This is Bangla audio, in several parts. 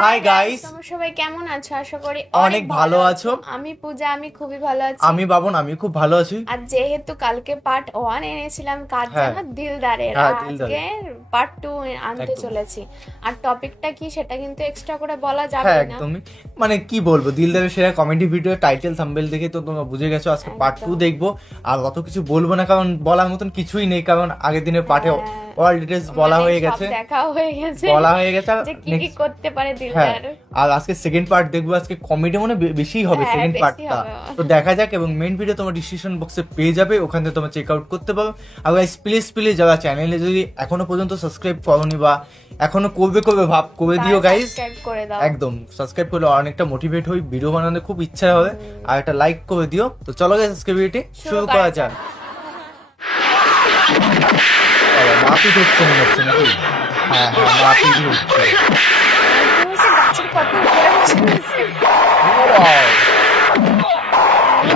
হাই গাইস, তোমরা সবাই কেমন আছো? আশা করি অনেক ভালো আছো। আমি পূজা, আমি খুবই ভালো আছি। আমি বাবন, আমি খুব ভালো আছি। আর যেহেতু কালকে পার্ট 1 এনেছিলাম কাজ জানো দিলদারের, আজকে পার্ট 2 আনতে চলেছি। আর টপিকটা কি সেটা কিন্তু এক্সট্রা করে বলা যাবে না। একদমই, মানে কি বলবো, দিলদারের সেরা কমেডি ভিডিও টাইটেল থাম্বনেল দেখে তো তোমরা বুঝে গেছো আজকে পার্ট 2 দেখবো। আর অত কিছু বলবো না, কারণ বলার মতন কিছুই নেই, কারণ আগের দিনের পার্টে অল ডিটেইলস বলা হয়ে গেছে, দেখা হয়ে গেছে, বলা হয়ে গেছে যে কি কি করতে পারে দিলদার। আর আজকে সেকেন্ড পার্ট দেখবো। আজকে কমেডি মনে বেশিই হবে সেকেন্ড পার্টটা, তো দেখা যাক। এবং মেইন ভিডিও তোমার ডিসক্রিপশন বক্সে পেয়ে যাবে, ওখান থেকে তোমরা চেক আউট করতে পারো। আর গাইস প্লিজ যারা চ্যানেলে যদি এখনো পর্যন্ত সাবস্ক্রাইব করোনি বা এখনো করবে ভাব করে দিও গাইস, একদম সাবস্ক্রাইব করলে অনেকটা মোটিভেট হই, ভিডিও বানাতে খুব ইচ্ছা হবে। আর একটা লাইক করে দিও। তো চলো গাইস আজকে ভিডিওটি শুরু করা যাক। মাপিট হচ্ছে মনে হচ্ছে নাকি? হ্যাঁ মাপিট হচ্ছে।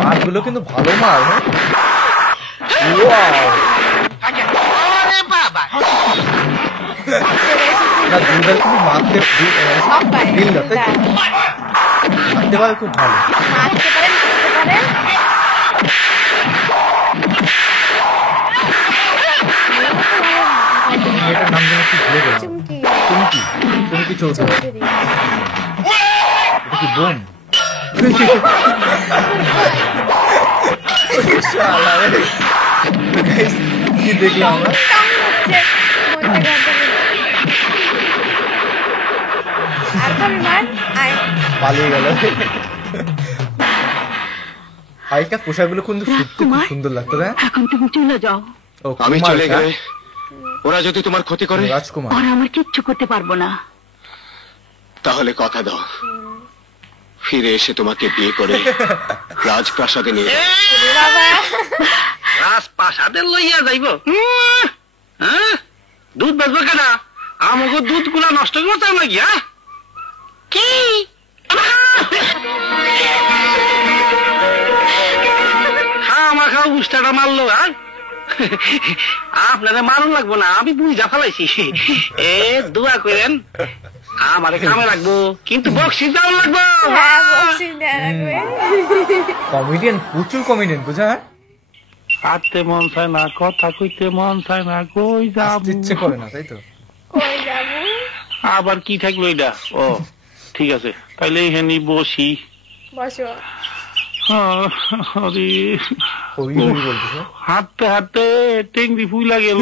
মাছগুলো কিন্তু ভালো মাছ, না দিলদার কিন্তু মারতে পারে খুব ভালো। মেয়েটার নাম যেন কি ভুলে গেলাম, চুমকি চৌধুরী। এটা কি বোম? কি দেখলাম আমরা, পালিয়ে গেল। আইকা পোশাকগুলো কিন্তু খুব সুন্দর লাগতো। এখন তুমি চলে যাও। আমি চলে গেলে ওরা যদি তোমার ক্ষতি করে, রাজকুমার, ওরা আমার কিচ্ছু করতে পারবো না। তাহলে কথা দাও ফিরে এসে তোমাকে বিয়ে করে রাজপ্রাসাদে নিয়ে রাজপ্রাসাদে লইয়া যাইব। দুধ বেচবো কেন? আমাকে দুধ গুলা নষ্ট করতে নাকি? কি আমার খাওয়া উস্তাটা মারলো। আর আপনারা মারুন লাগবো না, আমি বুঝা ফেলাইছি। দোয়া করেন আমারে কামে লাগবো, কিন্তু বকশিস দেওয়া লাগবো। কমেডিয়ান, প্রচুর কমেডিয়ান বুঝা। হাঁটতে মন চায় না, কথা কইতে মন চায় না, কই যাবো ইচ্ছে করে না, তাই তো? আবার কি থাকলো এটা? ও ঠিক আছে, তাইলে এখানে বসি। হাঁটতে হাঁটতে টেংরি ফুইলা গেল।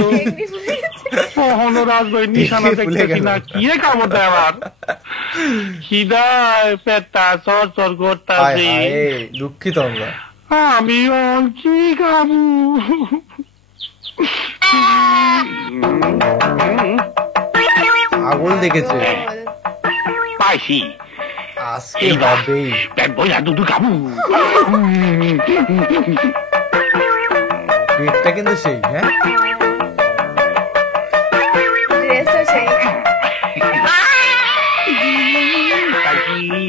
কখনো রাজবাড়ির নিশানা দেখতেছি না, কি রে কামড় দেয় আমার খিদায় পেটটা চর করতেছে। দুঃখিত আমরা। আমি কি খাবো? আগুন দেখেছে পাইছি, আজকে হবেই। পেট বইয়া দুধ খাবো। পেটটা কিন্তু সেই, হ্যাঁ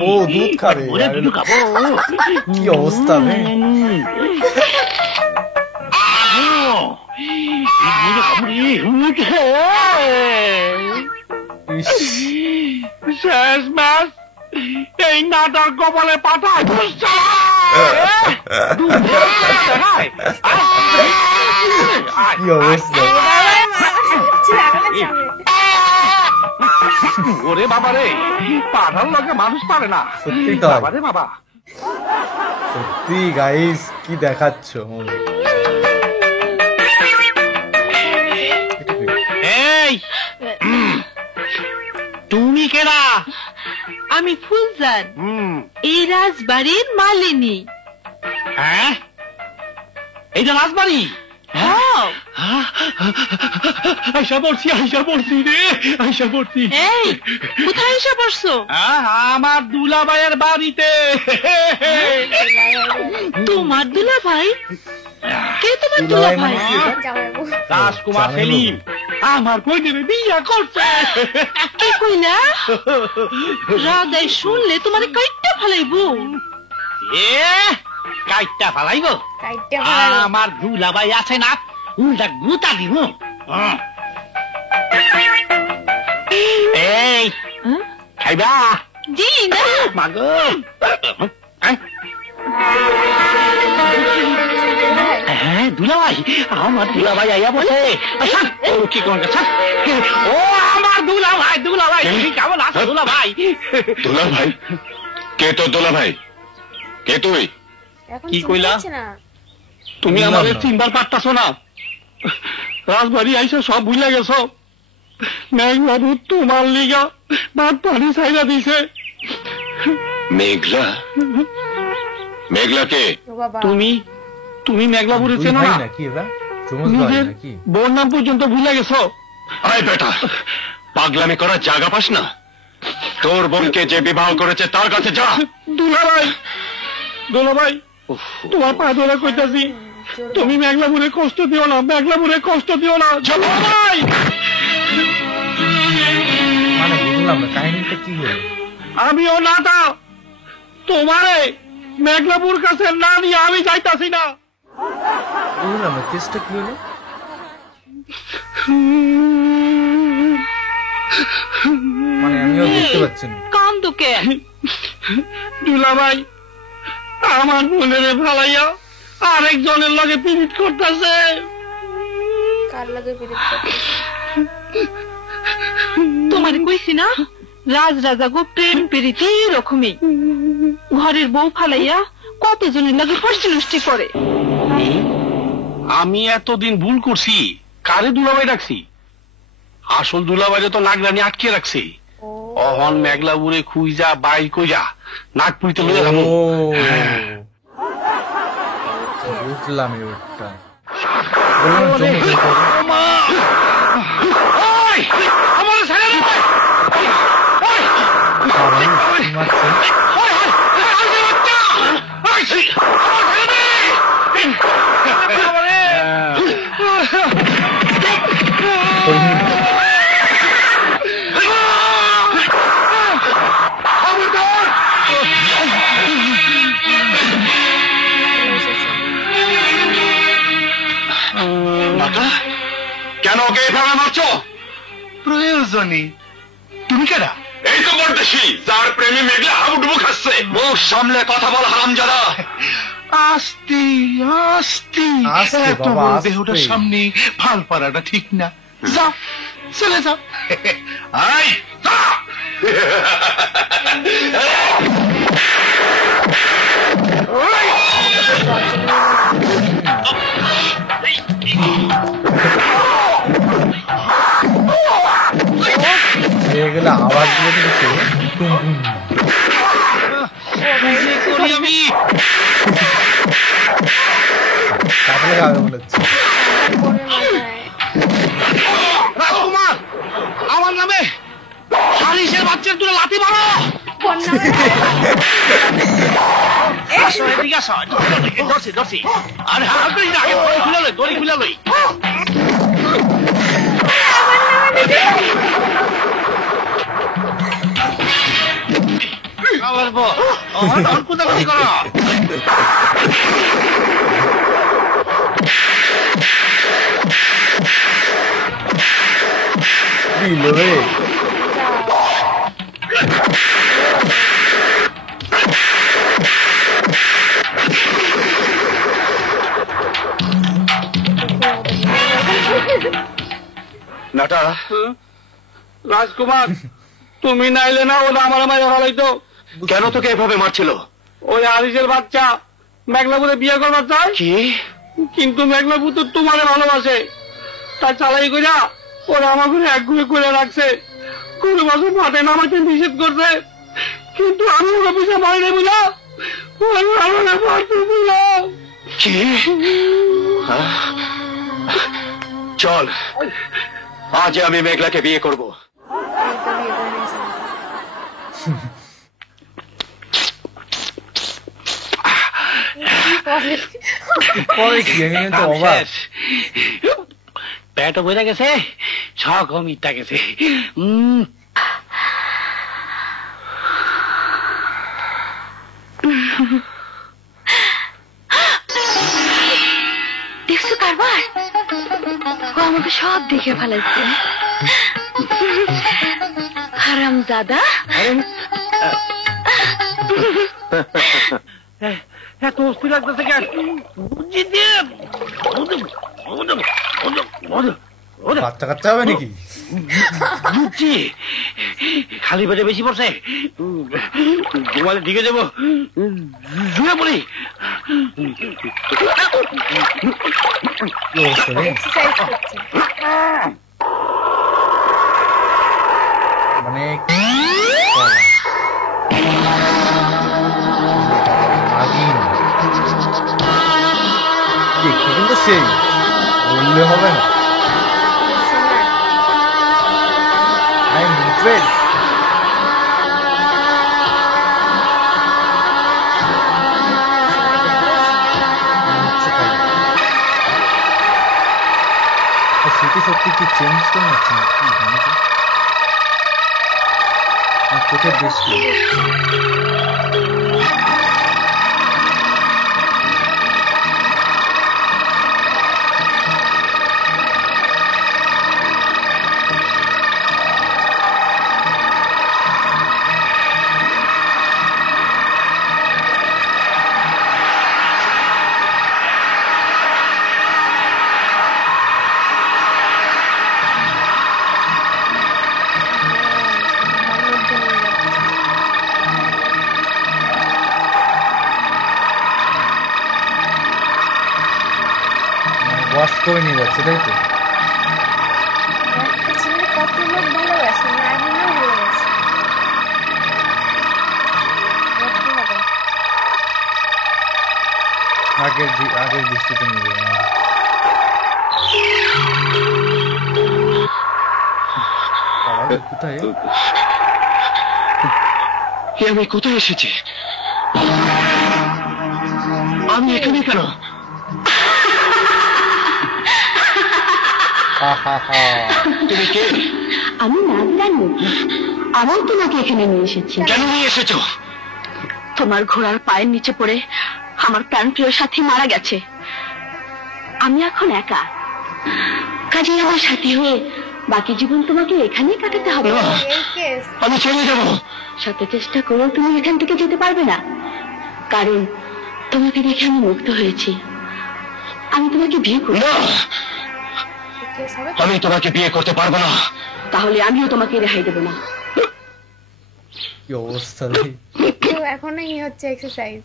ও দুধ খাবে, কি অবস্থা রে। শেষ ম্যাচ, এই নাটার কপালে পাঠা কি অবস্থা। ওরে বাবা রে, পাঠার লোকে মানুষ পারে না। সত্যি তো রে বাবা, সত্যি গাইস কি দেখাচ্ছ। এই তুমি কেডা? আমি ফুলজান, এই রাজবাড়ির মালিনী। হ্যাঁ, এইটা রাজবাড়ি? আইসা পড়ছি রে, আইসা পড়ছি। এই কোথায় এসে পড়ছো? আমার দুলাভাইয়ের বাড়িতে। তোমার দুলাভাই? কে তোমার দুলাভাই? রাজকুমার সেলিম আমার কইনে বিয়া করছে। কি কইলা? রাজাই শুনলে তোমারে কাইট্টা ফেলাইবো। কাইট্টা ফেলাইবো? আমার দুলাভাই আছে না, উল্টা গুতা দিব। এই খাইবা জি না মাগো হ্যাঁ দুলাভাই আমার দুলাভাই আইয়া বসে কি কোন ও আমার দুলাভাই কেমন আছো দুলাভাই দুলাভাই কে তো দুলাভাই কে তুই এখন কি চিনতে কইলা? পারছি না। তুমি আমাদের চিনবার পারতাছো না রাজবাড়ি আইসো সব ভুলে গেছো মেঘবাবু তোমার লিগা ভাত পানি চাইলা দিছে মেঘলা মেঘলা কে ও বাবা তুমি মেঘলাপুরে দুই চেনো ভাই না নাকি এরা চমৎ ভাই নিজের নাকি বোন নাম পর্যন্ত ভুলে গেছো আয় বেটা পাগলামি করার জায়গা পাস না তোর বোনকে যে বিবাহ করেছে তার কাছে যা দুলাভাই তোমার পা ধরে কইতাছি তুমি মেঘলাপুরে কষ্ট দিও না দুলাভাই মানে বুঝলাম না কাহিনীটা কি হলো আমিও না তা তোমারে মেঘলাপুর কাছে না নিয়ে আমি যাইতাছি না বুঝলাম না কেসটা কি হলো মানে আমিও বুঝতে পারছি না কান্দুকে দুলাভাই আমার বোনের ভালাইয়া আরেকজনের লগে পিরিত করতেছে কার লাগে বিরক্ত করতেছে? তোমার কইছি না রাজা গো প্রেম প্রীতি এরকমই ঘরের বউ ফালাইয়া কতজনের লাগে ফষ্টি নষ্টি করে। আমি এতদিন ভুল করছি কারে দুলাভাই রাখছি আসল দুলাভাইরে তো নাগরানি আটকে রাখছি ও অহন মেঘলাপুরে খুইজা বাই কইরা নাগপুরিতে লইয়া যাবো ও বুঝলাম এবারটা বললাম জমি ওই আমার ছেড়ে দে মারছে কেন ওকে এভাবে মারছো প্রয়োজনে তুমি কেডা এই তো বলতেছি যার প্রেমে মেঘলা হাবুডুবু খাচ্ছে মুখ সামলে কথা বল হারামজাদা আস্তে আস্তে আস্তে এত বাবা, বড় আস্তে। দেহটার সামনে ফাল পারাটা ঠিক না যাও চলে যাও আই যা এগুলো আওয়াজ দিয়ে দিচ্ছে টুম টুম করি আমি তারপরে গাবে মনে হচ্ছে পরে মাথায় রাজকুমার আমার নামে হারিসের বাচ্চার তুলে লাথি মারো কোন নামে? আসো এদিকে আসো ধরছি আরে হাত ধরি না আগে দড়ি খুলে লই আবার বল আর কোথাকাটি করো দিল রে নাটা রাজকুমার তুমি নাইলে না ওটা আমার মায়ের হলাইতো কেন তোকে এভাবে মারছিল ওই হারিসের বাচ্চা মেঘলাপুরে বিয়ে করবার চায় কি কিন্তু মেঘলাপুর তো তোমারে ভালোবাসে তাই চালাই কইরা ওরা আমার ঘরে এক ঘুরে করে রাখছে কোনো বছর মাঠে নামাইতে নিষেধ করছে কিন্তু আমি ওকে পিছিয়ে মারি নেই বুঝা আমাকে মারতে দিল কি হ্যাঁ? চল আজ আমি মেঘলাকে বিয়ে করব এই তো বিয়ে করে নিয়েছে। পরে কি আমি তো অবাক পেটও বইরা গেছে ছক মিথ্যা গেছে দেখছো কারবার ও আমাকে সব দেখে ফেলাইছে হারামজাদা। এত অস্থির লাগতেছে কেন? বুঝি দিয়ে বাচ্চা কাচ্চা হবে নাকি? বুঝছি, খালি পেটে বেশি পড়ছে, ঘুমালে ঢিকে যাবো, শুয়ে পড়ি। কি অবস্থা রে? এক্সারসাইজ করছে। মানে নাগিন। কি কিন্তু সেই বললে হবে না। I'm impressed. স্মৃতি সত্যি কি চেঞ্জ করে যাচ্ছে নাকি? চোখের দৃষ্টি ওয়াশ করে নিয়ে যাচ্ছে, তাই তো? একটা ছেলে কত লোক ভালোবাসে, নাগিনও ভালোবাসে। কি হবে? আগের দৃষ্টিতে নিয়ে যাবে। কোথায় আমি কোথায় এসেছি? আমি এখানে কেন? তুমি কে? আমি নাচ জানি, আমি তোমাকে এখানে নিয়ে এসেছি। কেন নিয়ে এসেছো? তোমার ঘোড়ার পায়ের নিচে পড়ে আমার প্রাণপ্রিয় সাথী মারা গেছে। আমি এখন একা, কাজেই আমার সাথী হয়ে বাকি জীবন তোমাকে এখানেই কাটাতে হবে। এই কেস। আমি চলে যাবো। শত চেষ্টা করেও তুমি এখান থেকে যেতে পারবে না, কারণ তোমাকে দেখে আমি মুগ্ধ হয়েছি। আমি তোমাকে বিয়ে করব। না, এই কেস হবে। আমি তোমাকে বিয়ে করতে পারবো না। তাহলে আমিও তোমাকে রেহাই দেব না। কি অবস্থা রে? তো এখনই হচ্ছে এক্সারসাইজ।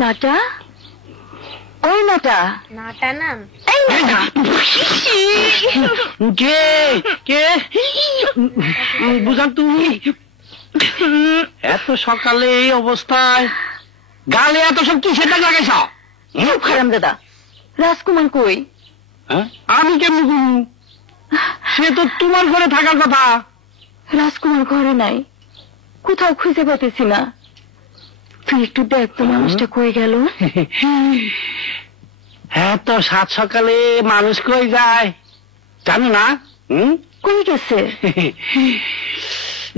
নাটা, ওই নাটা, নাটা নাম এই নাটা। কে কে বুঝান তুমি? এত সকালে এই অবস্থায় গালে এত সব কিসের দাগ লাগাইছ? হারামজাদা, রাজকুমার কই? আমি কেমন ঘুম? সে তো তোমার ঘরে থাকার কথা। রাজকুমার ঘরে নাই, কোথাও খুঁজে পাইতেছি না। তুই একটু দেখ তো মানুষটা কই গেল। এত সাত সকালে মানুষ কই যায় জানো না? কই গেছে?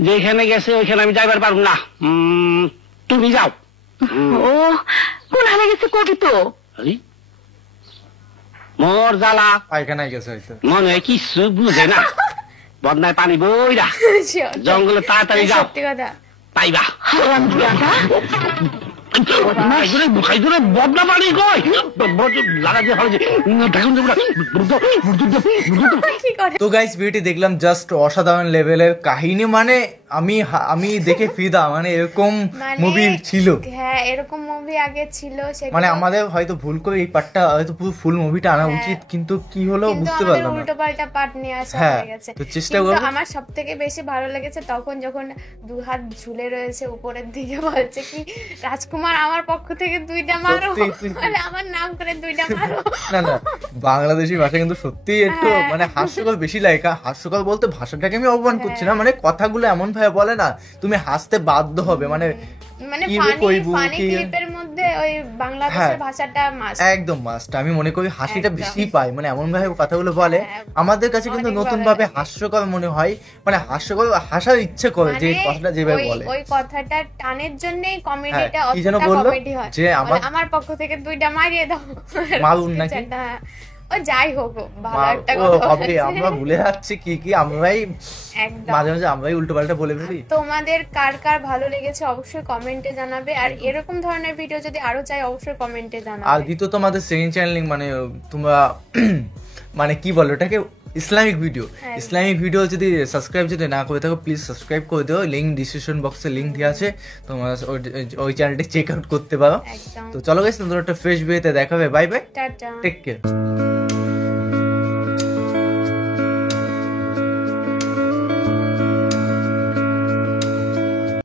যেখানে গেছে ওইখানে আমি যাইবার পারবো না। তুমি যাও। ও কোন হালে গেছে কবি তো? মোর জ্বালা পায়খানায় গেছে হয়তো। মনে হয় কিছু বুঝে না। বদনায় পানি বইরা জঙ্গলে তাড়াতাড়ি যাও, সত্যি কথা। পাইবা। হারামজাদা, বদনা পানি কই লাগা দিয়ে ভালো কি করে? তো গাইস ভিডিওটি দেখলাম, জাস্ট অসাধারণ লেভেলের কাহিনী। মানে আমি দেখে ফিদা, মানে এরকম মানে মুভি ছিল। হ্যাঁ, এরকম মুভি আগে ছিল। মানে আমাদের হয়তো ভুল করে এই পার্টটা হয়তো পুরো ফুল মুভিটা আনা উচিত, কিন্তু কি হলো বুঝতে পারলাম না। উল্টো পাল্টা পার্ট নিয়ে আসা হ্যাঁ, হয়ে গেছে। তো চেষ্টা কিন্তু করবো। আমার সবথেকে বেশি ভালো লেগেছে তখন যখন দু হাত ঝুলে রয়েছে উপরের দিকে, বলছে কি রাজকুমার আমার পক্ষ থেকে 2টা মারো, মানে আমার নাম করে 2টা মারো। না না, বাংলাদেশি ভাষা কিন্তু সত্যি একটু মানে হাস্যকর বেশি লাগে। হাস্যকর বলতে ভাষাটাকে আমি অপমান করছি না, মানে কথাগুলো এমন ভাবে বলে না, তুমি হাসতে বাধ্য হবে। মানে কি কইবো ফানি কি, ক্লিপের মধ্যে ওই বাংলাদেশের ভাষাটা মাস্ট, একদম মাস্ট। আমি মনে করি হাসিটা একদম। বেশি পাই, মানে এমন ভাবে কথাগুলো বলে হ্যাঁ, আমাদের কাছে কিন্তু অনেক নতুন ভালো ভাবে লাগে। হাস্যকর মনে হয়, মানে হাস্যকর হাসার ইচ্ছে করে যে মানে কথাটা যেভাবে বলে। ওই কথাটা টানের জন্যই কমেডিটা হ্যাঁ, কি যেন অতটা বললো? কমেডি হয়। যে বলে, আমার পক্ষ থেকে 2টা মারিয়ে দাও, মারুন নাকি? হ্যাঁ, ও যাই হোক ভালো একটা ও কথা হবে, বলেছে। আমরা ভুলে যাচ্ছি কি আমরাই একদম। মাঝে মাঝে আমরাই উল্টো পাল্টা বলে ফেলি। তোমাদের কার কার ভালো লেগেছে অবশ্যই কমেন্টে জানাবে, আর এরকম ধরনের ভিডিও যদি আরো চাই অবশ্যই কমেন্টে আর জানাবে। দ্বিতীয় তোমাদের সেকেন্ড চ্যানেলিং মানে তোমরা মানে কি বলো ওটাকে, ইসলামিক ভিডিও, হ্যাঁ। ইসলামিক ভিডিও যদি সাবস্ক্রাইব যদি না করে থাকো প্লিজ সাবস্ক্রাইব করে দিও, লিঙ্ক ডিসক্রিপশন বক্সে লিঙ্ক দেওয়া আছে, তোমরা ওই চ্যানেলটি চেক আউট করতে পারো। একদম। তো চলো গাইস, তোমরা একটা ফ্রেশ ভিডিওতে দেখাবে, bye bye, tata. Take care.